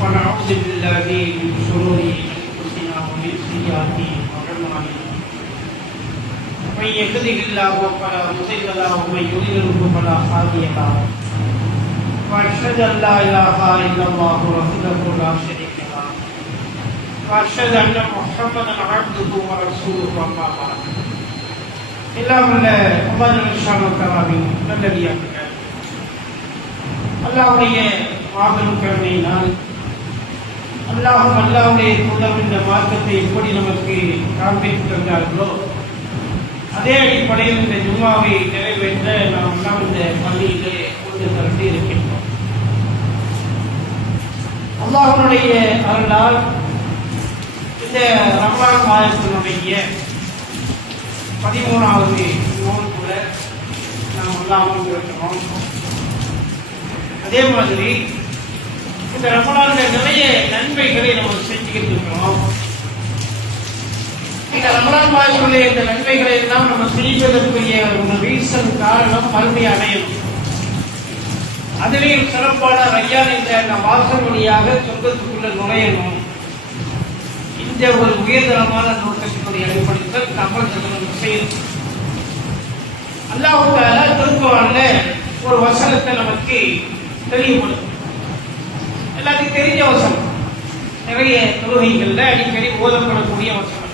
ونعوذ بالله من شرور انفسنا ومن سيئات اعمالنا من يهده الله فلا مضل له ومن يضلل فلا هادي له واشهد ان لا اله الا الله وحده لا شريك له واشهد ان محمدا عبده ورسوله اما بعد எல்லாம் உள்ள அல்லாஹ் ஷானு நல்லடியாக அல்லாஹ்வுடைய மாபெரும் கருணையினால் அல்லாஹ்வுடைய தூதர் இந்த மார்க்கத்தை எப்படி நமக்கு காண்பித்து தந்தார்களோ அதே அடிப்படையில் இந்த ஜும்மாவை நிறைவேற்ற நாம் எல்லாம் இந்த பள்ளியிலே கொண்டு திரண்டு இருக்கின்றோம். அல்லாஹ்வுடைய அருளால் இந்த ரமலான் மாதத்தினுடைய 13வது நோன்புல நாம் எல்லாம் இருக்கிறோம். அதே மாதிரி இந்த ரமலான்ல நிறைய நன்மைகளை நம்ம செஞ்சுக்கிட்டு இருக்கிறோம். இந்த ரமலான் மாதத்தினுடைய இந்த நன்மைகளை எல்லாம் நம்ம செய்வதற்குரிய ஒரு ரீசன் காரணம் மறுமை அடையும். அதிலேயும் சிறப்பான ஐயான் இந்த வாசல் வழியாக சொர்க்கத்துக்குள்ள நுழையணும். இந்த ஒரு உயர்தரமான நோக்கத்தினுடைய அடிப்படையில் நம்மள் செய்யணும். அல்லாஹ் தஆலா திருக்குர்ஆன்ல ஒரு வசனத்தை நமக்கு தெளிவுபடுத்தும். எல்லாத்துக்கும் தெரிஞ்ச வசனம், நிறைய தொழுகைகள்ல அடிக்கடி ஓதப்படக்கூடிய வசனம்.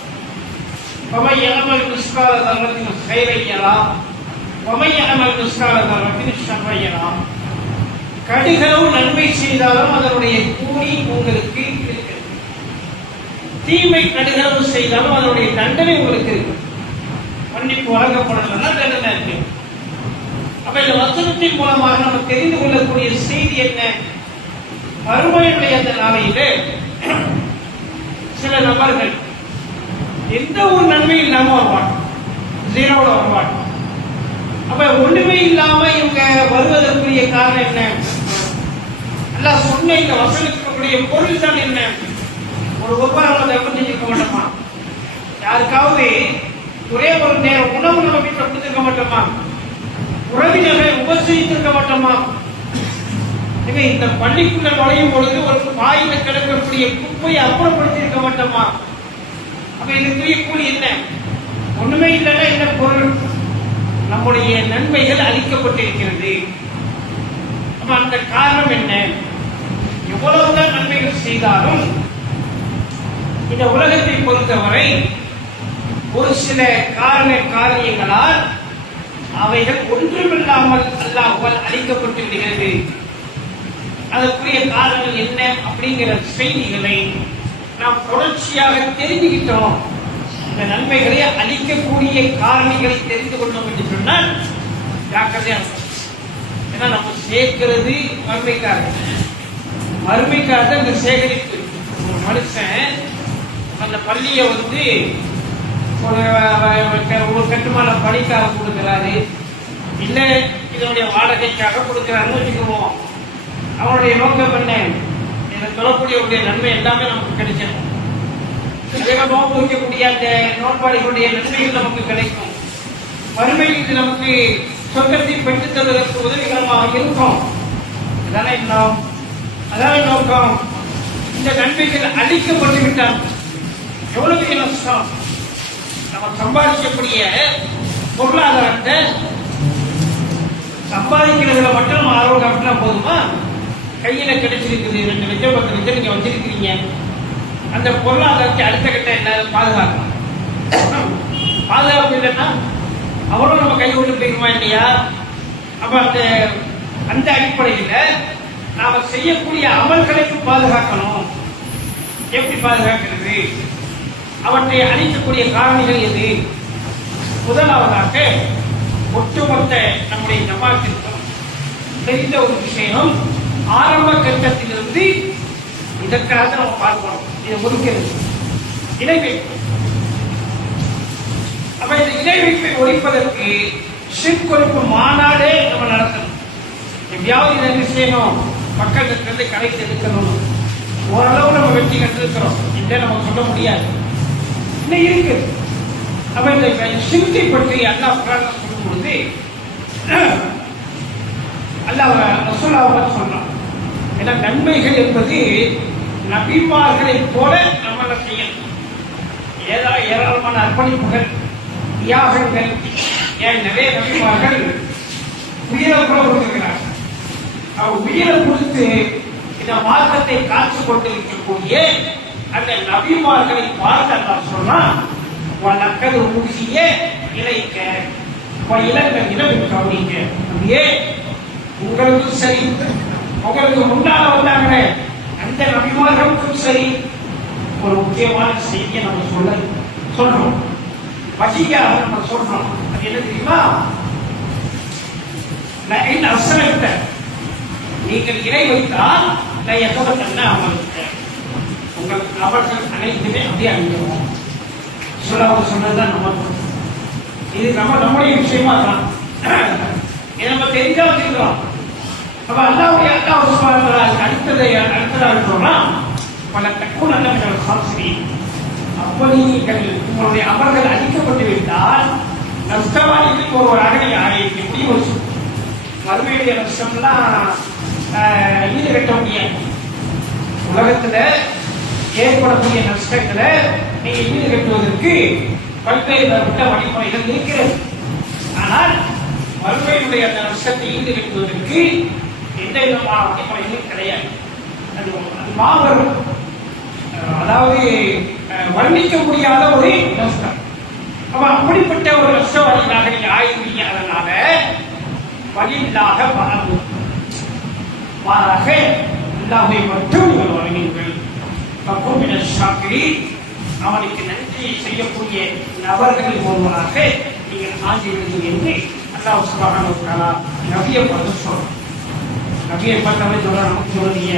وَمَن يَعْمَلْ مِثْقَالَ ذَرَّةٍ خَيْرًا يَرَهُ وَمَن يَعْمَلْ مِثْقَالَ ذَرَّةٍ شَرًّا يَرَهُ. கடுகளவு நன்மை செய்தாலும் அதனுடைய கூலி உங்களுக்கு இருக்கு. தீமை கடுகளவு செய்தாலும் அதனுடைய தண்டனை உங்களுக்கு இருக்கு. மன்னிப்பு வழங்கப்படலன்னா தண்டனை இருக்கு. அப்ப இந்த வசனத்தின் மூலமாக நம்ம தெரிந்து கொள்ளக்கூடிய செய்தி என்ன? மறுமையுடைய அந்த நாளையிலே சில நபர்கள் எந்த ஒரு நன்மை இல்லாம வருவாங்க, ஜீரோட வருவாங்க. அப்ப ஒண்ணுமே இல்லாம இவங்க வருவதற்குரிய காரணம் என்ன? அல்லாஹ் சொன்ன இந்த வசனத்துக்குரிய பொருள் தான் என்ன? ஒருவர் நம்ம தப்பு செஞ்சிருக்க மாட்டோமா? யாருக்காவது ஒரே ஒரு நேரம் உணவு நம்ம வீட்டில் கொடுத்துருக்க மாட்டோமா? உறவினர்களை உபசரித்திருக்க மாட்டோமா? இந்த பள்ளிக்குள்ள நுழையும் பொழுது ஒரு வாயில கிடக்கக்கூடிய குப்பையை அப்புறப்படுத்தியிருக்க மாட்டோமா? அப்ப இதுக்குரிய கூலி என்ன? ஒண்ணுமே இல்லைன்னா என்ன பொருள்? நம்முடைய நன்மைகள் அளிக்கப்பட்டிருக்கிறது. அப்ப அந்த காரணம் என்ன? எவ்வளவுதான் நன்மைகள் செய்தாலும் இந்த உலகத்தை பொறுத்தவரை ஒரு சில காரியங்களால் அவைகள் ஒன்றுமில்லாமல் அல்லாஹ்வால் அளிக்கப்பட்டு விடுகிறது. அதற்குரிய காரணங்கள் என்ன அப்படிங்கிற செய்திகளை நாம் தொடர்ச்சியாக தெரிஞ்சுக்கிட்டோம். இந்த நன்மைகளை அளிக்கக்கூடிய காரணிகளை தெரிந்து கொண்டோம் என்று சொன்னால் ஜாக்கிரதையா இருக்கும். ஏன்னா நம்ம சேர்க்கிறது மறுமைக்காக இந்த சேகரிப்பு. ஒரு மனுஷன் அந்த பள்ளியை ஒரு கட்டுமான பணிக்காக கொடுக்கிறாரு, இல்ல இதனுடைய வாடகைக்காக கொடுக்கிறாருன்னு வச்சுக்குவோம். அவனுடைய நோக்கம் என்ன? எனக்கு சொல்லக்கூடிய நன்மை எல்லாமே நமக்கு கிடைக்கணும். நோக்கு வைக்கக்கூடிய அந்த நோன்பாளிகளுடைய நன்மைகள் நமக்கு கிடைக்கும். மறுமையில் இது நமக்கு சொர்க்கத்தை பெற்றுத் தருவதற்கு உதவிகரமாக இருக்கும். அதான நோக்கம். இந்த நன்மைகள் அளிக்கப்பட்டு விட்டால் எவ்வளவு பெரிய நஷ்டம். நம்ம சம்பாதிக்கக்கூடிய பொருளாதாரத்தை சம்பாதிக்கிறதுல மட்டும் நம்ம ஆர்வம் காட்டினா போதுமா? கையில கிடைச்சிருக்குது 2 லட்சம் 10 லட்சம் நீங்க வச்சிருக்கிறீங்க. அந்த பொருளாதாரத்தை அடுத்த கட்ட என்ன பாதுகாக்கணும். பாதுகாப்பு இல்லைன்னா அவரும் நம்ம கை விட்டு போயிருமா இல்லையா? அப்ப அந்த அடிப்படையில் நாம செய்யக்கூடிய அமல்களையும் பாதுகாக்கணும். எப்படி பாதுகாக்கிறது? அவற்றை அளிக்கக்கூடிய காரணிகள் எது? முதலாவதாக ஒட்டுமொத்த நம்முடைய ஜமாத்திற்கும் தெரிந்த ஒரு விஷயம், ஆரம்ப கட்டத்திலிருந்து இதற்காக நம்ம பார்க்கணும். இதை ஒதுக்கிறது இணை வைப்பு. அப்ப இந்த இணை வைப்பை ஒழிப்பதற்கு ஷிர்க் ஒழிப்பு மாநாடே நம்ம நடத்தணும். எப்படியாவது இதை என்ன செய்யணும்? மக்களிடத்திலிருந்து கலைத்து எடுக்கணும். ஓரளவு நம்ம வெற்றி கண்டிருக்கிறோம் என்றே நம்ம சொல்ல முடியாது, இன்னும் இருக்கு. அப்ப இந்த ஷிர்க்கை பற்றி அல்லாஹ் குர்ஆன்ல சொல்லும் பொழுது அல்லாஹ் ரசூலுல்லாஹ் சொல்றான், ஏன்னா நன்மைகள் என்பது நபிமார்களை போல நம்மள செய்யணும். ஏராளமான அர்ப்பணிப்புகள், தியாகங்கள், ஏன் நிறைய நபிமார்கள் உயிரை கூட கொடுத்திருக்கிறார்கள். அவர் உயிரை கொடுத்து இந்த மார்க்கத்தை காத்து கொண்டிருக்கக்கூடிய அந்த நபிமார்களை பார்த்து அல்லாஹ் சொன்னா, வலக்கது ஊசிய இலைக்க இலங்கள் இடம் கவனிக்க. அப்படியே உங்களுக்கும் சரி, உங்களுக்கு முன்னால வந்தாங்களே அந்த நபிமார்களுக்கும் சரி, ஒரு முக்கியமான செய்தியை நம்ம சொல்றோம். வசியாக நம்ம சொல்றோம். அது என்ன தெரியுமா? அசலைத்த நீங்கள் இறை வைத்தால் அமர்த்த உங்களுக்கு அவர்கள் அனைத்துமே அப்படியே அணிஞ்சிருவோம். அவர் சொன்னதுதான் நம்ம. இது நம்முடைய விஷயமா தான். இதை நம்ம தெரிஞ்சா வச்சிருக்கிறோம். அப்ப அல்லாஹ் அடுத்ததாக சொன்னா, பல கற்கும் நல்ல சாட்சி. அப்படி உங்களுடைய அமர்கள் அளிக்கப்பட்டு விட்டால் நஷ்டவாளிகளுக்கு ஒருவராக நீங்க ஆகியிருக்க முடியும். மறுமையுடைய நஷ்டம்லாம் ஈடு கட்ட முடியாது. உலகத்துல ஏற்படக்கூடிய நஷ்டங்களை நீங்க ஈடு கட்டுவதற்கு பல்வேறு வழிமுறைகள் இருக்கிறது. ஆனால் மறுமையுடைய அந்த நஷ்டத்தை ஈடு கட்டுவதற்கு எந்த விதமான வழிமுறைகளும் கிடையாது. அது மாபெரும், அதாவது வர்ணிக்க முடியாத ஒரு நஷ்டம். அப்ப அப்படிப்பட்ட ஒரு நஷ்டவாளிகளாக நீங்க ஆயிருவீங்க. அதனால வழியில்லாத பணம் மாறாக அல்லாஹ்வை மட்டும் நீங்கள் வணங்குங்கள். பக்குமின ஷாக்கிரி, அவனுக்கு நன்றி செய்யக்கூடிய நபர்களில் ஒருவராக நீங்கள் ஆகிவிடுங்கள் என்று அல்லாஹ் சுப்ஹானஹு வ தஆலா நபியை பார்த்து சொல்றான். நபியை பார்த்தவரை சொல்ற நமக்கு சொல்றீங்க.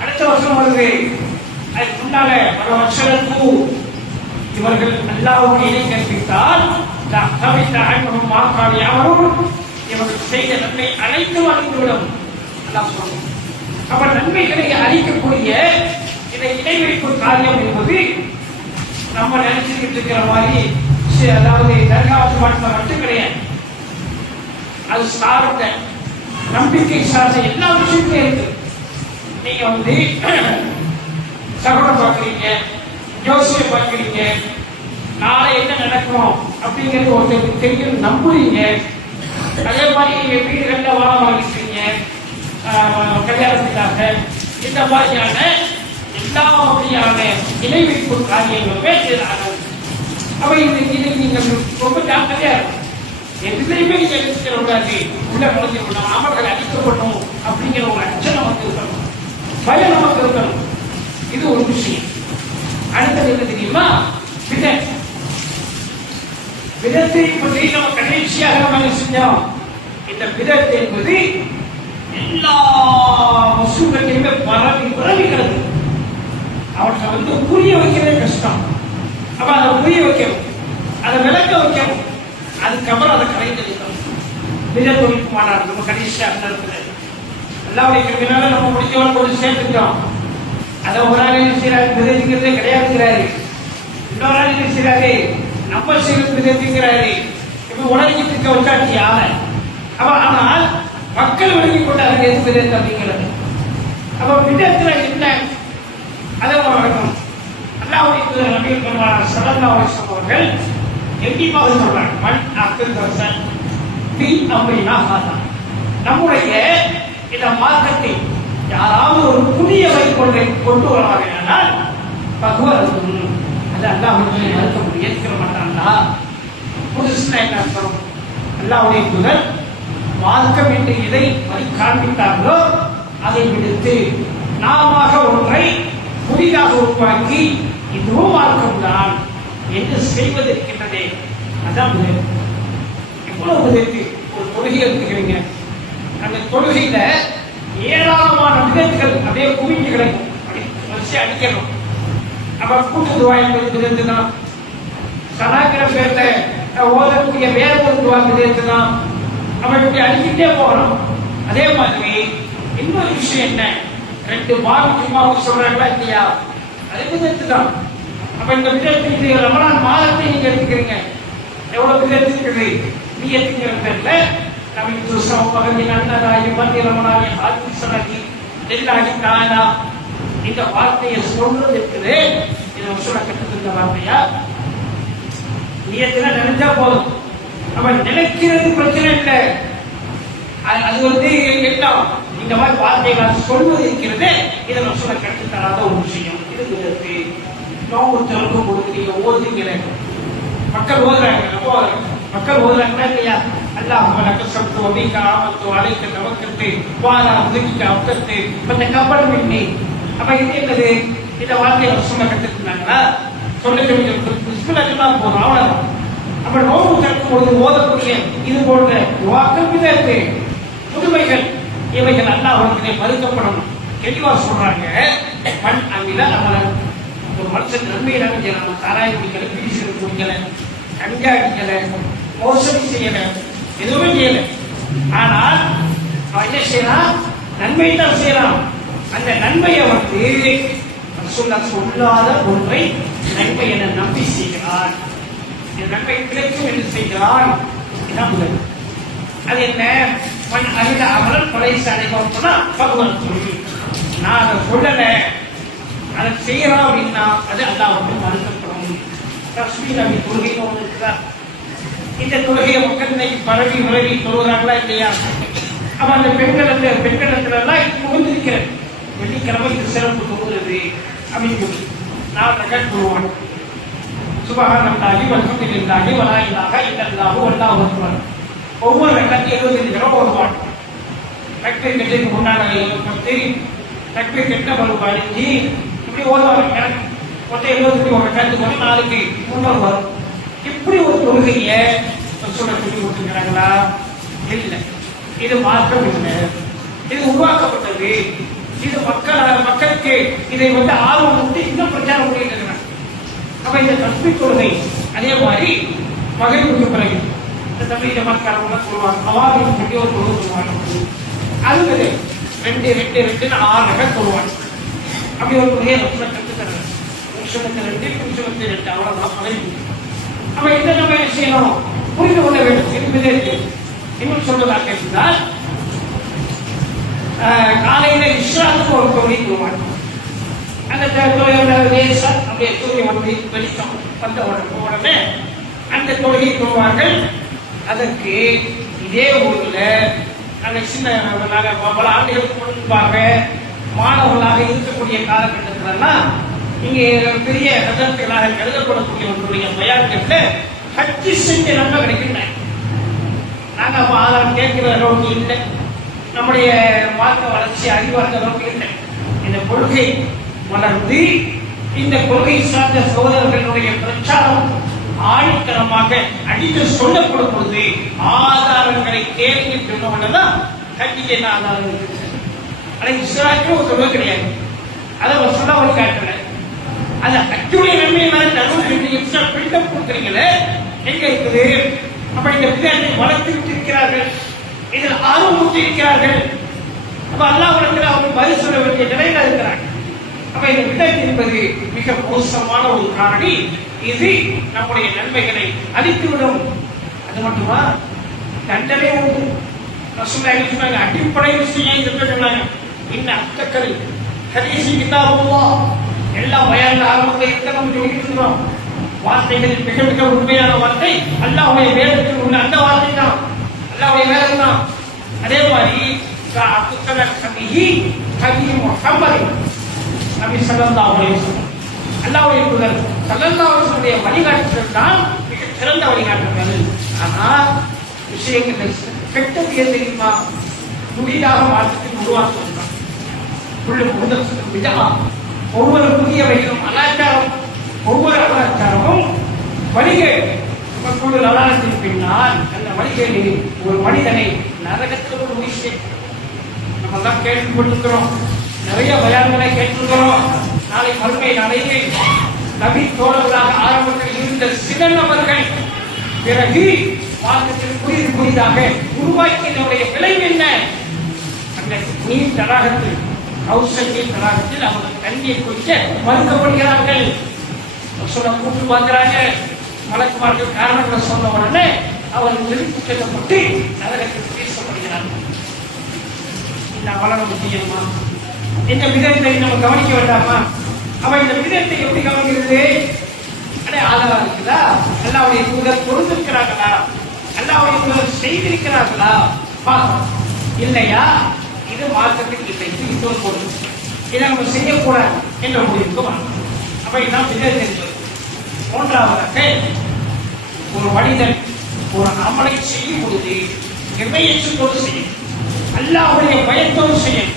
அடுத்த வருஷம் வருது. அதுக்கு முன்னால பல வருஷங்களுக்கு இவர்கள் அல்லாஹ்வுக்கு இணை கற்பித்தால் இவர்கள் செய்த நன்மை அனைத்தும் அழிந்துவிடும். அப்ப நன்மைகளை அளிக்கக்கூடிய இதை இணை வைக்கும் காரியம் என்பது நம்ம நினைச்சுக்கிட்டு இருக்கிற மாதிரி, அதாவது தர்காவத்து மாட்டில் மட்டும் கிடையாது. அது சார்ந்த நம்பிக்கை சார்ந்த எல்லா விஷயத்தையும் இருக்கு. நீங்க சகுனம் பார்க்குறீங்க, ஜோசியம் பார்க்குறீங்க, நாளை என்ன நடக்கும் அப்படிங்கிறது ஒருத்தருக்கு தெரியும், நம்புறீங்க. அதே மாதிரி நீங்க வீடுகளில் வாழ வாங்கிக்கிறீங்க கல்யாணத்துக்காக. இந்த மாதிரியான எல்லா வகையான இணை வைப்பு காரியங்களுமே செய்யறாங்க. அப்ப இதை நீங்கள் ரொம்ப ஜாக்கிரதையா இருக்கும். எதுலையுமே நீங்க எடுத்துக்கிற கூடாது. உள்ள நுழைஞ்சிடணும், அமர்கள் அடிக்கப்படணும் அப்படிங்கிற ஒரு அச்சம் நமக்கு இருக்கணும், பயம் நமக்கு இருக்கணும். இது ஒரு விஷயம். அடுத்தது என்ன தெரியுமா? விதத்தை பற்றி நம்ம கடைசியாக நம்ம செஞ்சோம். இந்த விதத்தை என்பது எல்லா வசூல்களையுமே பரவிக்கிறது. அவற்றை புரிய வைக்கிறதே கஷ்டம். அப்ப அதை புரிய வைக்கணும், அதை விளக்க வைக்கணும். அதுக்கப்புறம் அதை கலைஞர் வித தொழில் மாநாடு நம்ம கடைசியாக நடக்குது. எல்லாருடைய கிருமினால நம்ம முடிஞ்சவன் கொஞ்சம் சேர்த்துட்டோம். அதை ஒரு ஆள் என்ன செய்யறாரு? விதைக்கிறதே கிடையாதுங்கிறாரு. இன்னொரு ஆள் என்ன செய்யறாரு? நம்ம செய்வது விதைக்கிறாரு. இப்ப உலகத்துக்கு வச்சாச்சு ஆள. அப்ப ஆனால் மக்கள் விதத் அப்படிங்கிறது. அப்ப விதத்துல என்ன அதை வழக்கம் அல்லாஹ்வுடைய நபி பெருமானார் ஸல்லல்லாஹு அலைஹி வஸல்லம் அவர்கள் கண்டிப்பாக சொல்றாங்க, மன் அஹ்தஸ ஃபீ அம்ரினா ஹாதா, நம்முடைய இந்த மார்க்கத்தை யாராவது ஒரு புதிய வைக்கொண்டை கொண்டு வருவார்கள் பகவதும் அது அல்லாஹ்வுடைய மறுக்க ஏற்க மாட்டாங்களா? புதுசுனா என்ன அர்த்தம்? அல்லாஹ்வுடைய தூதர் மார்க்கம் என்று எதை காண்பித்தார்களோ அதை விடுத்து நாம ஒன்றை புதிதாக உருவாக்கி இதுவும் மார்க்கம் தான் என்று செய்வதற்கின்றதே. அதான் எவ்வளவு விதத்து ஒரு தொழுகை எடுத்துக்கிறீங்க, அந்த தொழுகையில ஏராளமான விதத்துகள் அப்படியே குவிஞ்சு கிடைக்கும், வரிசை அடிக்கணும். அப்ப கூட்டு துவா என்பது விதத்து தான், சனாக்கிற பேர்ல ஓதக்கூடிய வேற ஒரு துவா விதத்து தான். அப்ப இப்படி அடிக்கிட்டே போகணும். அதே மாதிரி இன்னொரு விஷயம் என்ன, ரெண்டு மாவுக்கு சொல்றாங்களா இல்லையா, அது விதத்து தான். அப்ப இந்த விதத்துக்கு ரமலான் மாதத்தை நீங்க எடுத்துக்கிறீங்க, எவ்வளவு விதத்து இருக்குது நீ எடுத்துக்கிற பேர்ல நமக்கு பகுதி நன்னதாகி மத்திய ரமணாகி ஆத்மசனாகி நெல்லாகி தானா இந்த வார்த்தையை சொல்றது இருக்குது. இதை சொல்ல கற்றுக்கிற வார்த்தையா நீயத்துல நினைச்சா போதும். அவன் நினைக்கிறது பிரச்சனை இல்லை, அது எல்லாம் இந்த மாதிரி வார்த்தைகள் சொல்வது இருக்கிறது. இதை சொல்ல கற்று தராத ஒரு விஷயம். இது விதத்து நோம்பு திறக்கும் கொடுக்குறீங்க, ஓதுங்கிற மக்கள் ஓதுறாங்க, மக்கள் ஓதுறாங்களா இல்லையா? அல்லாஹ் லக்க சப்து வபிக ஆமத்து அலைக்க தவக்கத்து வாலா உதவிக்க அப்கத்து கொஞ்சம் கப்பல் மின்னி. அப்ப இது என்னது? இந்த வார்த்தையை சொல்ல கற்றுக்கிறாங்களா? சொல்ல பிஸ்மில்லாஹ் போதும், அவ்வளவுதான். அப்ப நோம்பு திறக்கும் பொழுது ஓதக்கூடிய இது போன்ற வாக்கள் விதத்து புதுமைகள் இவைகள் அல்லாஹ்விடத்திலே மறுக்கப்படும். தெளிவா சொல்றாங்க, மண் அமில அமலன், ஒரு மனுஷன் நன்மையை செய்யலாம், சாராய குடிக்கல, பீடி குடிக்கல, கஞ்சா அடிக்கல, மோசடி செய்யல, எதுவுமே செய்யல, ஆனால் அவன் என்ன செய்யலாம்? நன்மை தான் செய்யலாம். அந்த நன்மையை சொல்லாத ஒன்றை நன்மை என நம்பி செய்கிறான், நன்மை கிடைக்கும் என்று செய்கிறான். அது என்ன? மண் அமில அமலன் கொலை சாலை பகவான் சொல்லி நான் அதை சொல்லல, அதை செய்யறோம் அப்படின்னா அது அல்லாஹ்வுக்கு மறுக்கப்படும். தஸ்மீர் நபி தொழுகை ஒன்று இருக்கிறார். இந்த தொழுகையை மக்கள் இன்னைக்கு பரவி விலகி தொழுகிறாங்களா இல்லையா? அப்ப அந்த பெண்களத்துல எல்லாம் புகுந்திருக்கிறது. வெள்ளிக்கிழமை இது சிறப்பு தொகுகிறது அப்படின்னு நான் ரெக்கார்ட் பண்ணுவான். சுபஹானல்லாஹி வல்ஹம்துலில்லாஹி வலா இலாஹா இல்லல்லாஹு வல்லாஹு அக்பர். ஒவ்வொரு ரெக்கார்ட்டையும் 75 தடவை ஓடுவான். தக்பீர் கட்டுக்கு முன்னாடி 10, தக்பீர் கட்ட பலு 15, இப்படி ஓடுவாங்க. மொத்தம் 70 ஒரு ரெக்கார்டுக்கு வந்து நாளைக்கு 3 வரும். இப்படி ஒரு தொழுகையை சொல்ல சொல்லி கொடுத்துருக்கிறாங்களா? இல்லை. இது மாற்றம் இல்லை, இது உருவாக்கப்பட்டது. இது மக்களுக்கு இதை ஆர்வம் வந்து இன்னும் பிரச்சாரம் பண்ணிட்டு இருக்கிறாங்க. அப்ப இந்த தஸ்பீஹ் தொழுகை அதே மாதிரி மகரிபுக்கு பிறகு இந்த தமிழ் ஜமாத்காரங்க சொல்லுவாங்க, அவாவின் சொல்லி ஒரு தொழுகை சொல்லுவாங்க. அது 2 6 ரகத் சொல்லுவாங்க. அப்படி ஒரு தொழுகையை நம்ம கற்றுக்கிறாங்க. நிமிஷத்துக்கு 2 நிமிஷத்துக்கு 2 அவ்வளவுதான் மகரிபு. அப்ப இந்த நம்ம என்ன செய்யணும்? புரிந்து கொள்ள வேண்டும். இது இன்னும் சொல்வதாக இருந்தால் காலையில இஸ்ராத்துக்கு ஒரு தொழில் சொல்லுவாங்க. அந்த லேசா அப்படியே சூரிய வெளிச்சம் வந்த உடனே அந்த தொழுகை சொல்வார்கள். அதற்கு இதே ஊர்ல அந்த சின்ன பல ஆண்டுகளுக்கு முன்பாக மாணவர்களாக இருக்கக்கூடிய காலகட்டத்திலாம் இங்கே பெரிய கதர்களாக கருதப்படக்கூடிய பயான்கிட்ட ஹஜ்ஜி செஞ்ச நன்மை கிடைக்கின்றன. நாங்கள் அப்போ ஆதாரம் கேட்கிற அளவுக்கு இல்லை, நம்முடைய மார்க்க வளர்ச்சி அறிவார்ந்த அளவுக்கு இல்லை. இந்த கொள்கை வளர்ந்து இந்த கொள்கை சார்ந்த சகோதரர்களுடைய பிரச்சாரம் ஆணித்தனமாக அடித்து சொல்லப்படும் பொழுது ஆதாரங்களை கேள்வி சொன்னவங்கதான் ஹஜ்ஜிக்கு என்ன ஆதாரம் இருக்குது? ஆனால் இஸ்லாத்துக்கு ஒரு தொழில் கிடையாது, அதை ஒரு சொல்ல ஒரு காட்டல. அந்த ஹஜ்ஜுடைய நன்மையை பில்டப் கொடுக்குறீங்களே எங்க இருக்குது? அப்ப இந்த விதத்தை வளர்த்து விட்டிருக்கிறார்கள், இதில் ஆர்வம் ஊட்டியிருக்கிறார்கள். அப்ப அல்லாஹ்விடத்தில் அவங்க பதில் சொல்ல வேண்டிய நிலையில இருக்கிறாங்க. அப்ப இந்த விதத்து என்பது மிக மோசமான ஒரு காரணி. இது நம்முடைய நன்மைகளை அழித்துவிடும். அது மட்டுமா, தண்டனை உண்டு. ரசூலுல்லாஹி சொன்னாங்க, அடிப்படை விஷயம் இருக்கு சொன்னாங்க. இன்ன அத்தக்கல் ஹதீஸ் கிதாபுல்லாஹ். எல்லா பயான்ல ஆரம்பத்தில் இருக்க நம்ம சொல்லிட்டு இருக்கிறோம். வார்த்தைகளில் மிக மிக உண்மையான வார்த்தை அல்லாஹ்வுடைய வேதத்தில் உள்ள அந்த வார்த்தை தான், அல்லாஹ்வுடைய வேதம் தான். அதே மாதிரி நபி ஸல்லல்லாஹு அலைஹி வஸல்லம் அல்லாஹ்வுடைய தூதர் ஸல்லல்லாஹு அலைஹி வஸல்லம் வழிகாட்டுதல் தான் மிக சிறந்த வழிகாட்டுதல். ஆனால் விஷயங்கள் கெட்டது எது தெரியுமா? புதிதாக மாற்றத்தில் உருவாக்குவதுதான். ஒவ்வொரு புதிய வகையிலும் அலாச்சாரம், ஒவ்வொரு அலாச்சாரமும் வழிகேடு. அலாரத்தின் பின்னால் அந்த வழிகேடு ஒரு மனிதனை நரகத்தோடு முடிச்சு. நம்ம தான் கேள்விப்பட்டிருக்கிறோம், நிறைய பயான்களை கேட்டிருக்கிறோம். நாளை மறுமை நாளையே நபி தோழர்களாக ஆரம்பத்தில் இருந்த சில நபர்கள் பிறகு மார்க்கத்தில் புதிதாக உருவாக்கியதனுடைய விளைவு என்ன? அந்த நீர் தடாகத்தில் நீர் தடாகத்தில் அவர்கள் தண்ணியை குடிக்க மறுக்கப்படுகிறார்கள். சொல்ல கூட்டு பார்க்கிறாங்க. வழக்குமார்கள் காரணங்களை சொன்ன உடனே அவர்கள் திருப்பி செல்லப்பட்டு நரகத்தில் பேசப்படுகிறார்கள். இந்த வளர செய்யணுமா? இந்த விதத்தை நம்ம கவனிக்க வேண்டாமா? அவன் இந்த விதத்தை எப்படி கவனிக்கிறது? ஆதரவா இருக்குதா? அல்லாஹ்வுடைய தூதர் பொறுத்திருக்கிறார்களா? அல்லாஹ்வுடைய தூதர் செய்திருக்கிறார்களா? இல்லையா? இது மார்க்கத்துக்கு இல்லை, இது பொருள், இதை நம்ம செய்யக்கூடாது என்ற முடிவுக்கு வரணும். அப்ப இதுதான் விதத்தை என்பது. மூன்றாவதாக, ஒரு மனிதன் ஒரு அமலை செய்யும் பொழுது இறையச்சத்தோடு செய்யும், அல்லாஹ்வுடைய பயத்தோடு செய்யும்.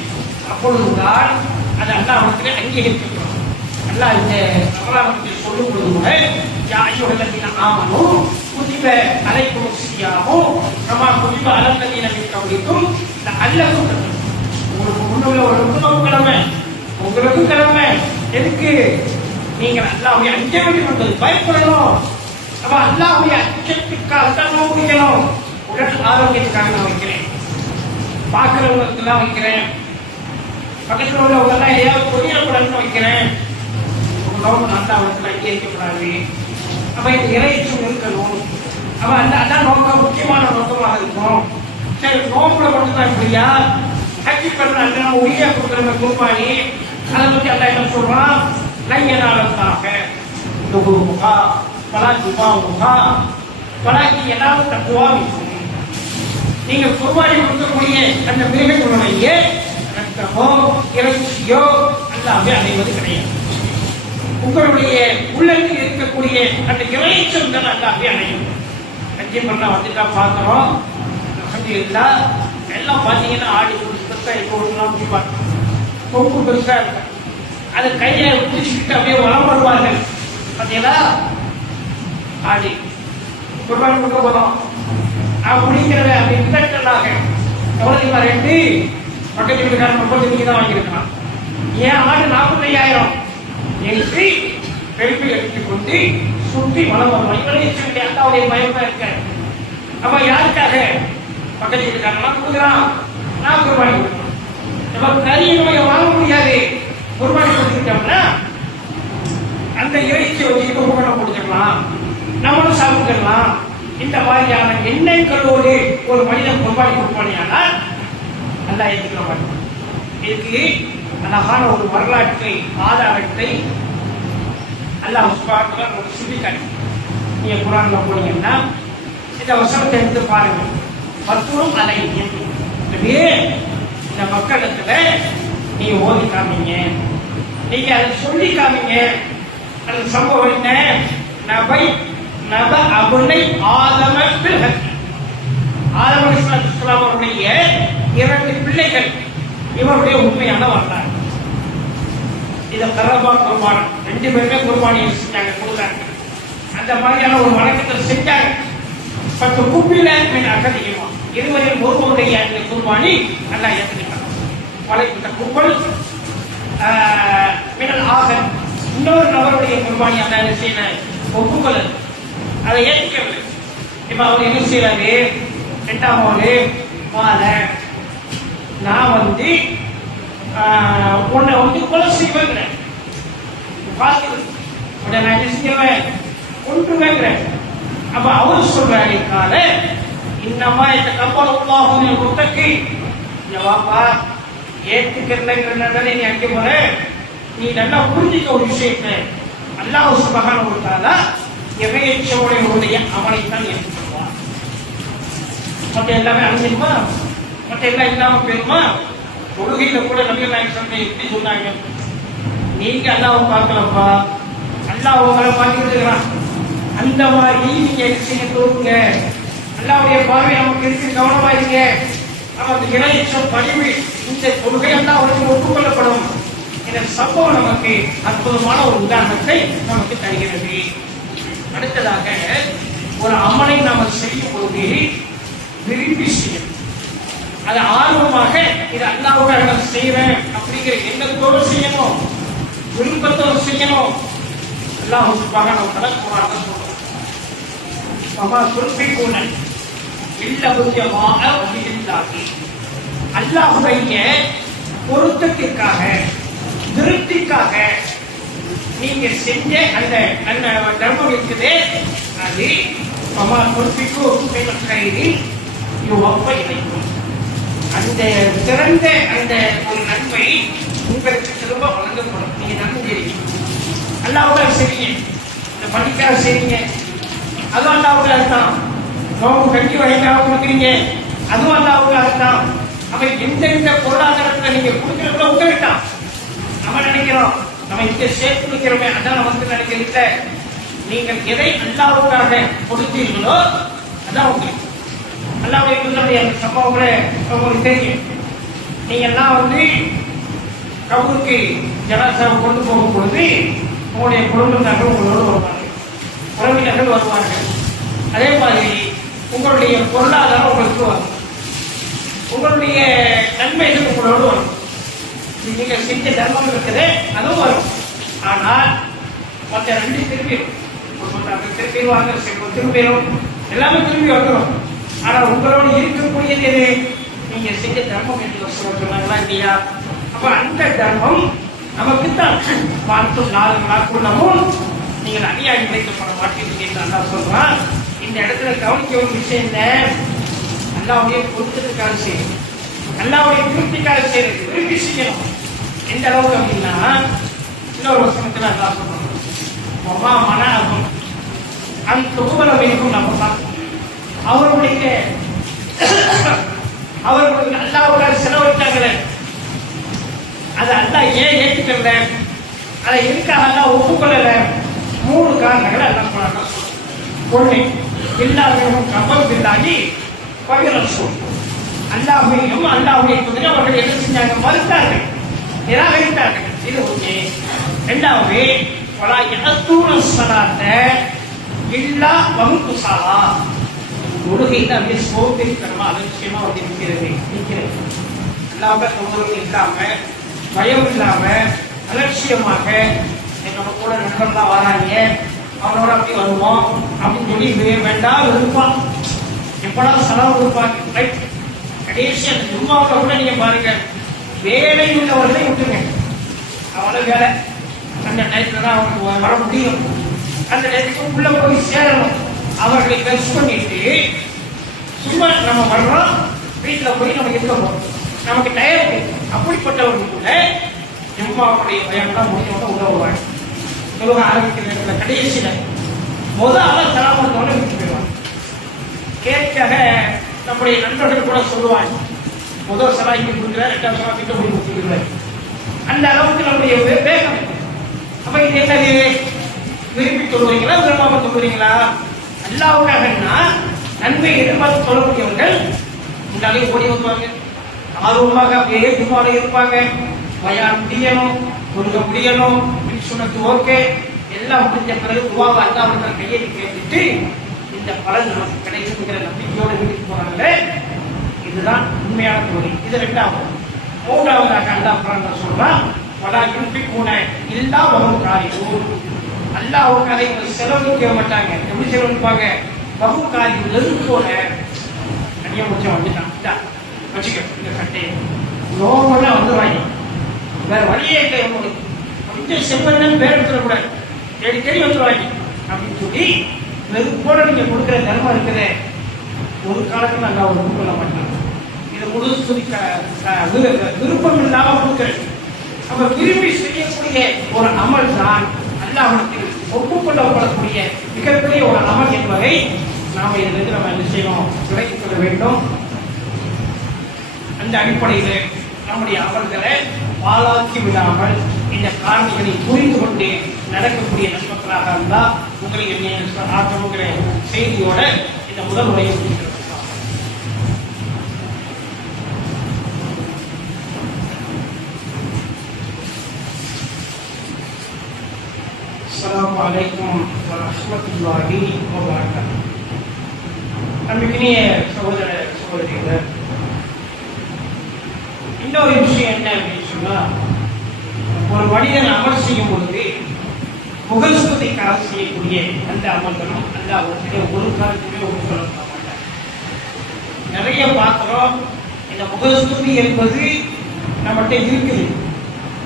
அப்பொழுதுதான் அது அல்லாஹ்விடத்திலே அங்கீகரிக்கப்படும். அல்லாஹ் இந்த ரமலானுக்கு சொல்லும் பொழுது கூட யா அய்யுஹல்லதீன ஆமனூ குதிப அலைக்குமுஸ் ஸியாமு கமா குதிப அலல்லதீன மின் கப்லிக்கும் லஅல்லக்கும் தத்தகூன். உங்களுக்கு முன்னுள்ள ஒரு கடமை, உங்களுக்கு கடமை. எதுக்கு? நீங்கள் அல்லாஹ்வை அஞ்ச வேண்டும் என்பது, பயப்படணும். அப்ப அல்லாஹ்வுடைய அச்சத்துக்காக தான் நோன்பு வைக்கணும். உடல் ஆரோக்கியத்துக்காக நான் வைக்கிறேன், பார்க்கிறவங்களுக்கெல்லாம் வைக்கிறேன், பக்கத்தில் உள்ளவங்க எல்லாம் ஏதாவது பொறியிடக்கூடாதுன்னு வைக்கிறேன். ஒரு நோம்பு அல்லாஹ்விடத்தில் அங்கீகரிக்கப்படாது. அப்ப இந்த இறைச்சம் இருக்கணும். அப்ப அதான் நோக்கம், முக்கியமான நோக்கமாக இருக்கும். சரி, நோம்புல மட்டும்தான் இப்படியா? ஹஜ்ஜி பண்ண அல்ல உரியா கொடுக்குற குர்பானி, அதை பற்றி அல்லாஹ் என்ன சொல்றான்? லையனாலத்தாக துகுமுகா பலா ஜுபாமுகா பலாக்கி எல்லாரும் தக்குவா இருக்கும். நீங்கள் குர்பானி கொடுக்கக்கூடிய அந்த மிருகங்களுடைய ரத்தமோ இறைச்சியோ அல்லாமே அடைவது கிடையாது. உங்களுடைய உள்ளத்தில் இருக்கக்கூடிய அந்த இறைச்சம் தான் அல்லாமே அடையும். ஹஜ்ஜி பண்ண வந்துட்டா பார்க்கிறோம், எல்லாம் பார்த்தீங்கன்னா ஆடி பெருசா இப்போ முடிப்பாங்க, கொம்பு பெருசா இருக்கும். அது கையை பிடிச்சிட்டு அப்படியே வளம் வருவார்கள். பார்த்தீங்களா? ஆடி குர்பானி கொடுக்க போறோம் அப்படிங்கிறத அப்படி இன்டெக்டலாக எவ்வளவு ரெண்டு பக்கத்து வீட்டுக்காரன் 35 தான் வாங்கியிருக்கிறான். ஏன் ஆடு 45,000 என்று பெருமை எடுத்துக் கொண்டு சுற்றி வளம் வருவான். இவருடைய அத்தாவுடைய பயமா இருக்க. அப்ப யாருக்காக? பக்கத்து வீட்டுக்காரன் கொடுக்குறான், நான் குர்பானி கொடுக்கணும். நம்ம கறியை நம்ம வாங்க முடியாது. குர்பானி கொடுத்துட்டோம்னா அந்த இறைச்சியை வச்சு குர்பானம் கொடுத்துக்கலாம், நம்மளும் சாப்பிட்டுக்கலாம். இந்த மாதிரியான எண்ணங்களோடு ஒரு மனிதன் குர்பானி கொடுப்பானியானால் நல்லா ஏற்றுக்க மாட்டோம். இதுக்கு அழகான ஒரு வரலாற்றை ஆதாரத்தை அல்லாஹ் சுப்ஹானஹு வ தஆலா சுட்டிக்காட்டி, நீங்க குர்ஆன்ல போனீங்கன்னா இந்த வசனத்தை எடுத்து பாருங்க. மத்தும் அலை இந்த மக்களிடத்துல நீங்க ஓதி காமிங்க, நீங்க அதை சொல்லி காமிங்க. அந்த சம்பவம் என்ன? நப அபுனை ஆதம ஆதம் அலைஹிஸ்ஸலாம் அவருடைய 2 பிள்ளைகள், இவருடைய உண்மையான வரலாறு. இதை கரபா குர்பான் 2 பேருமே குர்பானியை செஞ்சாங்க, கொடுத்தாங்க. அந்த மாதிரியான ஒரு வழக்கத்தை செஞ்சாங்க. 10 குப்பில அகதிக்குமா இருவரையும் ஒருவருடைய அந்த குர்பானி நல்லா ஏற்றுக்கிட்டாங்க. வளைத்த குப்பல் மினல் ஆக இன்னொரு நபருடைய குர்பானி அந்த செய்யல ஒப்புக்கொள்ள அதை ஏற்கவில்லை. இப்ப அவர் என்ன செய்யறாரு? 2வது மாலை நான் உன்னை கொலை செய்வேன், நான் என்ன செய்வேன்? கொண்டு வைக்கிறேன். அப்ப அவர் சொல்றாரு, இன்னமா தக்கபல்லாஹு மினல் முத்தகீன். ஜவாபா ஏத்துக்கிறதுங்கிறத நீ அடிக்க போற. நீ நல்லா புரிஞ்சுக்க ஒரு விஷயத்தை. அல்லாஹ் சுப்ஹானஹு வ தஆலா இறையச்சமுடையவருடைய அமலைத்தான் ஏற்றுக்கொள்வார். மற்ற எல்லாமே அழிஞ்சிருமா? மற்ற எல்லாம் இல்லாம போயிருமா? தொழுகையில கூட நபிகள் நாயகம் சொன்ன எப்படி சொன்னாங்க? நீங்க அல்லாஹ்வை பார்க்கலப்பா, அல்லாஹ் உங்களை பார்த்துட்டு இருக்கிறான். அந்த மாதிரி நீங்க என்ன தோறுங்க. அல்லாஹ்வுடைய பார்வை நமக்கு இருக்கு, கவனமா இருங்க. நமக்கு இறையச்சம் பணிவு இந்த தொழுகை எல்லாம் அவருக்கு ஒப்புக்கொள்ளப்படும். இந்த சம்பவம் நமக்கு அற்புதமான ஒரு உதாரணத்தை நமக்கு தருகிறது. அடுத்ததாக ஒரு அமலை நாம செய்யும் பொழுது விரும்பி செய்யணும். அது ஆர்வமாக இது அல்லாஹ்வுக்காக நான் செய்யறேன் அப்படிங்கிற எண்ணத்தோடு செய்யணும், விருப்பத்தோடு செய்யணும். அல்லாஹ் சுப்ஹானஹு வ தஆலா குர்ஆன்ல சொல்றான், வமா துர்பிகூன இல்லா புத்தியமாக வஹில்லாஹி. அல்லாஹ்வுடைய பொருத்தத்திற்காக திருப்திக்காக நீங்க செஞ்ச அந்த தர்மம் இருக்குது. அது வமா துர்பிகூ மினல் கைரி யுவஃபா இலைக்கும். அந்த சிறந்த அந்த ஒரு நன்மை உங்களுக்கு திரும்ப வழங்கப்படும். நீங்க நன்மை செய்றீங்க, அல்லாஹ்வுக்காக செய்றீங்க, இந்த பணிக்காக செய்றீங்க, அதுவும் அல்லாஹ்வுக்காக தான். நோம்பு கட்டி வகைக்காக கொடுக்குறீங்க, அதுவும் அல்லாஹ்வுக்காக தான். அப்ப எந்தெந்த பொருளாதாரத்தை நீங்க கொடுக்கறதுல உங்ககிட்டான். நம்ம நினைக்கிறோம் நம்ம இங்க சேர்த்து நிற்கிறோமே, அதான் நமக்கு நினைக்கிறீங்க. நீங்கள் எதை அல்லாஹ்வுக்காக கொடுத்தீர்களோ அதான் உங்களுக்கு. அல்லாஹ்வுடைய தூதருடைய சம்பவங்களை உங்களுக்கு தெரியும். நீங்க எல்லாம் கபருக்கு ஜனாசாவை கொண்டு போகும் பொழுது உங்களுடைய குடும்பத்தார்கள் உங்களோடு வருவார்கள், உறவினர்கள் வருவார்கள். அதே மாதிரி உங்களுடைய பொருளாதாரம் உங்களுக்கு வரும், உங்களுடைய நன்மைகள் உங்களோடு வரும். நீங்க செஞ்ச தர்மம் இருக்குது அதுவும் வரும். ஆனால் மற்ற ரெண்டு திரும்பிடுவாங்க, திரும்பிடும், எல்லாமே திரும்பி வந்துடும். ஆனா உங்களோடு இருக்கக்கூடியது எது? நீங்க செஞ்ச தர்மம் என்று சொன்னாங்களா இல்லையா? அப்ப அந்த தர்மம் நமக்கு தான் பார்த்தும் 4 நாட்குள்ளமும் நீங்கள் அநியாயம் கிடைக்கப்பட மாட்டீங்க என்று அல்லாஹ் சொல்றான். இந்த இடத்துல கவனிக்க ஒரு விஷயம் என்ன? அல்லாஹ்வுடைய பொருத்தத்துக்காக செய்யணும், அல்லாஹ்வுடைய திருப்திக்காக செய்யறது, விரும்பி செய்யணும். எந்த அளவுக்கு அப்படின்னா இன்னொரு வசனத்துல அல்லாஹ் சொல்றான், மமா மனஅகும் அந்த உபலமைக்கும் நம்ம தான் அவர்களுக்கு அல்லாஹ்வுக்காக செலவழித்தாங்களே, அதை அல்லாஹ் ஏன் ஏற்றுக்கல, அதை எதுக்காக அல்லாஹ் ஒப்புக்கொள்ளல? 3 காரணங்களை அல்லாஹ் சொல்றாங்க. ஒண்ணு, எல்லாரும் கபல் பில்லாகி பகிரசூல். அல்லாஹ்வையும் அல்லாஹ்வுடைய தூதரை அவர்கள் என்ன செஞ்சாங்க? மறுத்தார்கள், நிராகரித்தார்கள். இது ஒண்ணு. இரண்டாவது, வலா யஅத்தூன ஸலாத்த இல்லா வஹும் குஸாலா. தொழுகையில் அப்படியே சோம்பேறித்தனமா அலட்சியமா நிற்கிறது. அல்லாஹ்வுடைய தொழுகை இல்லாம, பயம் இல்லாம, அலட்சியமாக நம்ம கூட நண்பர்களாக வராங்க, அவனோட அப்படி வருவோம் அப்படின்னு சொல்லி வேண்டாம் இருப்பான். எப்படாலும் செலவு கொடுப்பாங்க. கடைசி அந்த ஜும்மாவில் கூட நீங்க பாருங்க, வேலை உள்ளவர்களை விட்டுருங்க, அவளை வேலை அந்த நேரத்தில் தான் அவனுக்கு வர முடியும். அந்த நேரத்துக்கு உள்ள போய் சேரணும். அவர்களை பெஸ்ட் பண்ணிட்டு சும்மா நம்ம வர்றோம், வீட்டில் போய் நம்ம இருக்க போறோம், நமக்கு டயர். அப்படிப்பட்டவர்கள் கூட ஜும்மாவுடைய பயன்தான் முடிஞ்சவங்க உள்ள வருவாங்க. தொழுக ஆரம்பிக்கிற நேரத்தில் கடைசியில் முதல்ல தலாமத்தோட விட்டு போயிடுவாங்க. கேட்க நம்முடைய நண்பர்கள் கூட சொல்லுவாங்க, முதல் சலாய்க்கு கொடுக்குற, 2வது சலாய்க்கு போய் கொடுத்துருக்குற. அந்த அளவுக்கு நம்முடைய வேகம். அப்ப இது என்னது? விரும்பி தொழுவீங்களா, விரும்பாம தொழுவீங்களா? அல்லாஹ்வுக்காகனா நன்மை எதிர்பார்த்து சொல்லக்கூடியவர்கள் முன்னாலே ஓடி வருவாங்க, ஆர்வமாக அப்படியே ஜும்மால இருப்பாங்க. பயான் முடியணும், தொழுக முடியணும், சுன்னத்து ஓகே எல்லாம் முடிஞ்ச பிறகு துவாவை அல்லாஹ்வுடைய கையை கேட்டுட்டு இந்த பலன் நமக்கு கிடைக்குங்கிற நம்பிக்கையோடு வீட்டுக்கு போறாங்களே, இதுதான் உண்மையான தொழில். இது 2வது. 3வதாக அல்லாஹ் குர்ஆன்ல சொல்றான், வலா யுன்ஃபிகூன இல்லா வஹும் காரிஹூன். அல்லாஹ்வுக்காக இவங்க செலவழிக்க மாட்டாங்க. எப்படி செலவழிப்பாங்க? வஹும் காரிஹூன், நெருப்போட தனியா முடிச்சு வந்துட்டான், வச்சுக்க இந்த சட்டையை நோம்பெல்லாம் வந்துடுவாங்க. வேற வழியே இல்லை, உங்களுக்கு கொஞ்சம் செல்வன்னு பேர் எடுத்துடக்கூடாது, தேடி தேடி வந்துடுவாங்க அப்படின்னு சொல்லி நெருப்போட நீங்க கொடுக்குற தர்மம் இருக்குது. ஒரு காலத்தில் அல்லாஹ் ஒப்புக்கொள்ள மாட்டான். இது முழு விருப்பம் இல்லாமல் கொடுக்கிறது. நம்ம விரும்பி செய்யக்கூடிய ஒரு அமல் தான் அல்லாஹ்விடத்தில் ஒப்புக்கொள்ளப்படக்கூடிய மிகப்பெரிய ஒரு அமல் என்பதை நாம் இதிலிருந்து நம்ம என்ன செய்யணும், விளக்கிக் கொள்ள வேண்டும். அந்த அடிப்படையில் நம்முடைய அமல்களை பாழாக்கி விடாமல் இந்த காரணிகளை புரிந்து கொண்டு நடக்கக்கூடிய நண்பர்களாக இருந்தால் உங்களுக்கு ஆற்றமுங்கிற செய்தியோட இந்த முதல் உரையை முடிக்கிறது. அஸ்ஸலாமு அலைக்கும் வரஹ்மத்துல்லாஹி வபரகாத்துஹு. அன்பிற்கினிய சகோதர சகோதரிகளே, இன்னொரு விஷயம் என்ன அப்படின்னு சொன்னா, ஒரு மனிதன் அமல் செய்யும் பொழுது முகஸ்துதிக்காக செய்யக்கூடிய அந்த அமல்களும் அந்த அவர்களுடைய ஒரு காலத்துமே ஒப்புக்கொள்ள மாட்டாங்க. நிறைய பார்க்கிறோம். இந்த முகஸ்துதி என்பது நம்மகிட்ட இருக்குது,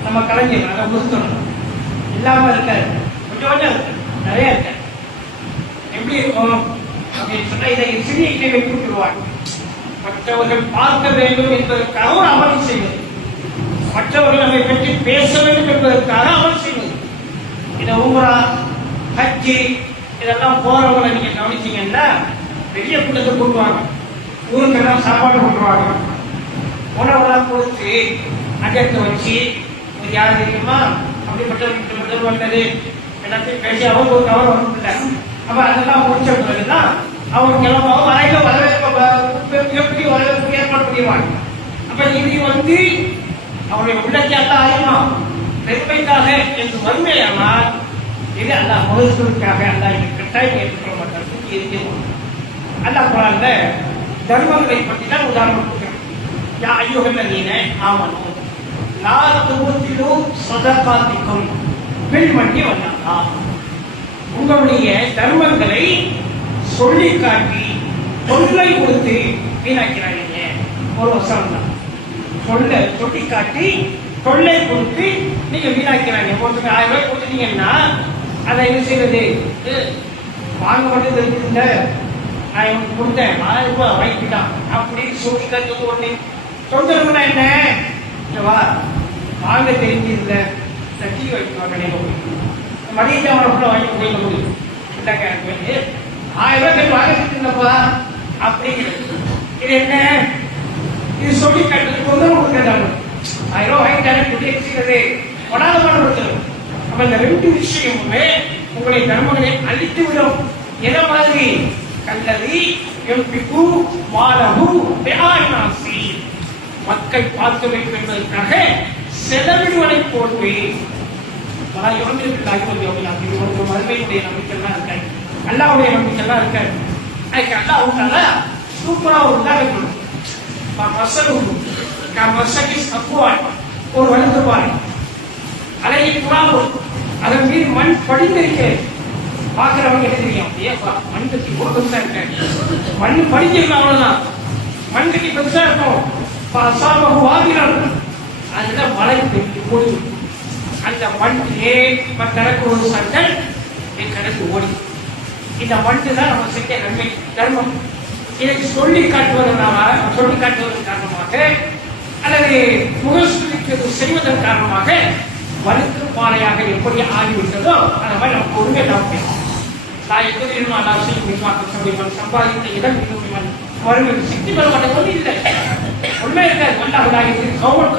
நம்ம கலைஞர் அதை முழுக்கணும் இல்லாம இருக்காது, கொஞ்சம் கொஞ்சம் இருக்கு, நிறைய இருக்கு. எப்படி இருக்கும் அப்படின்னு சொன்னா, இதை சிறிய இடைவெளி விட்டுருவாங்க. மற்றவர்கள் பார்க்க வேண்டும் என்பதற்காக ஒரு அமல் செய்வது, மற்றவர்கள் நம்மை பற்றி பேச வேண்டும் என்பதற்காக அமல் செய்வது. இந்த உம்ரா, ஹஜ்ஜி இதெல்லாம் போறவங்களை நீங்க கவனிச்சீங்கன்னா பெரிய கூட்டத்தை கூட்டுவாங்க, ஊருக்கெல்லாம் சாப்பாடு கொண்டுருவாங்க, உணவெல்லாம் கொடுத்து அஜத்தை வச்சு யார் தெரியுமா அப்படிப்பட்ட வந்தது எல்லாத்தையும் பேசி அவங்க ஒரு கவர் வரல. அப்ப அதெல்லாம் முடிச்ச பிறகுதான் அவங்க கிளம்பும் வரையில எப்படி வரவேற்பு ஏற்பாடு பண்ணிடுவாங்க. அப்ப இது அவருடைய உள்ளத்தையெல்லாம் ஆயுமா பெருமைக்காக என்று வறுமையானால் இது அல்லாஹ் முகஸ்துதிக்காக அல்லாஹ் இது கட்டாயம் ஏற்றுக்கொள்ள மாட்டார். இருக்கிறோம் அல்லாஹ் குர்ஆன்ல தர்மங்களை பற்றி தான் உதாரணம் கொடுக்கிறார். யா அய்யுஹல்லதீன ஆமனூ லா துபதிலு ஸதகாத்திக்கும் பில் மன்னி வல்லா. உங்களுடைய தர்மங்களை சொல்லி காட்டி தொல்லை கொடுத்து வீணாக்கிறாங்க. ஒரு வசனம் தான், சொல்லி காட்டி தொல்லை கொடுத்து நீங்க வீணாக்கிறாங்க. ஒருத்தருக்கு 1000 ரூபாய் கொடுத்தீங்கன்னா அதை என்ன செய்வது, வாங்க மட்டும் தெரிஞ்சிருந்த நான் இவனுக்கு கொடுத்தேன் 1000 ரூபாய் வாங்கிட்டான் அப்படின்னு சொல்லி ஒண்ணு தொந்தரவுனா என்ன, வா வாங்க தெரிஞ்சிருந்த டீ வைக்கணும் கடையில் மதிய சாமான வாங்கி போயிட முடியும். 1000 ரூபாய் வாங்கிட்டுப்பா அப்படிங்கிறது இது என்ன, இது சொல்லி கட்டுறது தொந்தரவு கொடுக்கிறாங்க. 1000 ரூபாய் வாங்கிட்டாரு செய்யறது கொடாதமானது. அப்ப இந்த ரெண்டு விஷயமுமே உங்களுடைய தர்மங்களை அழித்து விடும். எதை மாதிரி கல்லதி எம்பிக்கு மாலகு பிஆனாசி, மக்கள் பார்க்க வேண்டும் என்பதற்காக செலவிடுவதை போன்று மறுமையுடைய நம்பிக்கைலாம் இருக்காது, அல்லாவுடைய நம்பிக்கைலாம் இருக்காது. அதுக்கு அல்லாஹ் உங்களால சூப்பரா ஒரு உதாரணம் ஒரு வளர்ந்து பாருங்க, அலையை புறாவு அதன் மீது மண் படிந்திருக்க பாக்குறவங்க என்ன தெரியும், மண் கட்டி கூட பெருசா இருக்க, மண் படிஞ்சிருக்க அவ்வளவுதான், மண் கட்டி பெருசா இருக்கும், அதுல மழை பெய்து ஓடி அந்த மண்ணிலே தனக்கு ஒரு சண்டல் கணக்கு ஓடி. இந்த மண்ணு தான் நம்ம செஞ்ச நன்மை தர்மம். இதை சொல்லி காட்டுவதன் காரணமாக அல்லது முகஸ்துதிக்கு செய்வதன் காரணமாக வலுக்கு பாறையாக எப்படி ஆகிவிட்டதோ அந்த மாதிரி நமக்கு ஒருங்கே நம்பிக்கை. நான் எப்படி சம்பாதித்த இடம் வறுமை சித்தி பெற மாட்டேன் ஒன்றும் இல்லை, உண்மை இருக்காது. அல்லாஹ் கவுன்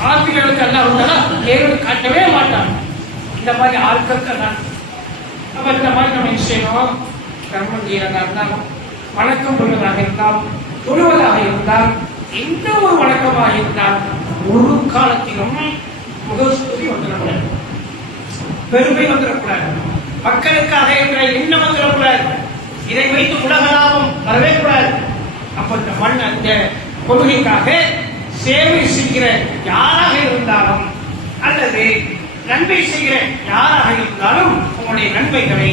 காப்பிகளுக்கு எல்லாம் இருந்தாலும் நேரோடு காட்டவே மாட்டான். இந்த மாதிரி ஆட்களுக்கு நான் அப்ப இந்த மாதிரி நம்ம செய்யணும். கர்மம் செய்யறதா இருந்தாலும், வணக்கம் பண்ணுவதாக இருந்தால், தொழுவதாக இருந்தால், எந்த ஒரு வணக்கமாக இருந்தால் ஒரு காலத்திலும் முகஸ்துதி வந்துடக்கூடாது, பெருமை வந்துடக்கூடாது, மக்களுக்காக என்ற எண்ணம் வந்துடக்கூடாது, இதை வைத்து உலகலாபம் வரவே கூடாது. அப்ப இந்த மண் அந்த கொள்கைக்காக சேவை செய்கிற யாராக இருந்தாலும் அல்லது நன்மை செய்கிற யாராக இருந்தாலும் உங்களுடைய நன்மைகளை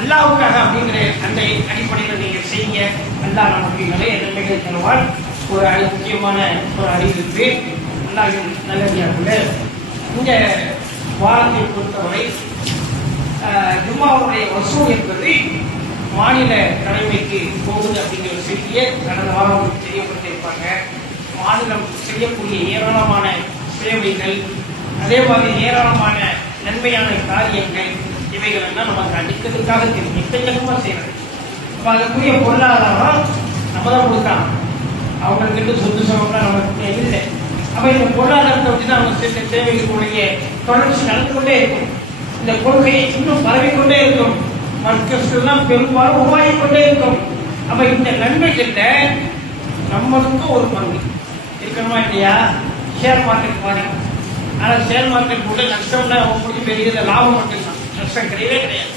அல்லாஹ்வுக்காக அப்படிங்கிற அந்த அடிப்படையில் நீங்க செய்ய அல்லாஹ் நமக்கு நிறைய நன்மைகளை தருவார். ஒரு முக்கியமான ஒரு அறிவிப்பு, அல்லாஹ்வின் நல்லடியார்களே, இந்த வாரத்தை பொறுத்தவரை ஜும்மாவுடைய வசூல் என்பது மாநில தலைமைக்கு போகுது அப்படிங்கிற ஒரு செய்தியை கடந்த வாரம் தெரியப்பட்டிருப்பாங்க. மாநிலம் செய்யக்கூடிய ஏராளமான சேவைகள், அதே மாதிரி ஏராளமான நன்மையான காரியங்கள், இவைகள் எல்லாம் நமக்கு அடிக்கிறதுக்காக தெரியும். எக்கச்சக்கமா செய்யறது. அப்ப அதுக்குரிய பொருளாதாரம் நம்ம தான் கொடுக்கலாம். அவங்கக்கிட்ட சொத்து சமம்லாம் நமக்கு இல்லை. அப்ப இந்த பொருளாதாரத்தை வச்சுதான் அவங்க செய்த சேவைகளுடைய தொடர்ச்சி நடந்து கொண்டே இருக்கும். இந்த கொள்கையை இன்னும் பரவிக்கொண்டே இருக்கும். மற்ற பெரும்பாலும் உருவாகிக் கொண்டே இருக்கும். அப்ப இந்த நன்மைகள்ல நம்மளுக்கு ஒரு பங்கு இருக்கணுமா இல்லையா? ஷேர் மார்க்கெட் மாதிரி. ஆனா ஷேர் மார்க்கெட் கூட நஷ்டம்னா உங்களுக்கு பெரிய லாபம் மட்டும்தான், நஷ்டம் கிடையவே கிடையாது.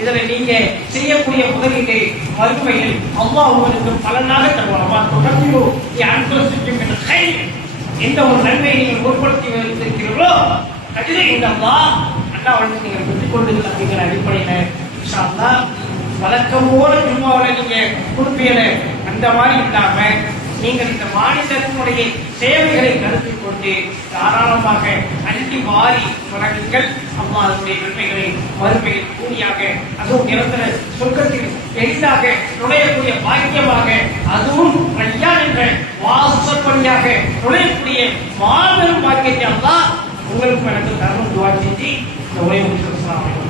இதுல நீங்க செய்யக்கூடிய முதலீடு மறுமையில் அல்லாஹ் உங்களுக்கு பலனாக தருவார். தொடர்ந்து எந்த ஒரு நன்மையை நீங்கள் உற்பத்தி வைத்திருக்கிறீர்களோ அதுவே இந்த அல்லாஹ் வந்து நீங்கள் பெற்றுக் கொள்ளுங்கள் அப்படிங்கிற அடிப்படையில இன்ஷா அல்லாஹ் வழக்கமோட திருமாவளை நீங்க கொடுப்பீங்க. அந்த மாதிரி இல்லாம நீங்கள் இந்த மாநிலத்தினுடைய சேவைகளை கருத்தில் கொண்டு தாராளமாக அள்ளி வாரி வழங்குங்கள். அம்மா அதனுடைய நன்மைகளை மறுமையில் கூலியாக, அதுவும் நிரந்தர சொர்க்கத்தில் எளிதாக நுழையக்கூடிய பாக்கியமாக, அதுவும் ஐயான் என்ற வாசப்படியாக நுழையக்கூடிய மாபெரும் பாக்கியத்தை அல்லாஹ் உங்களுக்கு எனக்கு தரணும் துவா செஞ்சு இந்த உரையை முடிச்சு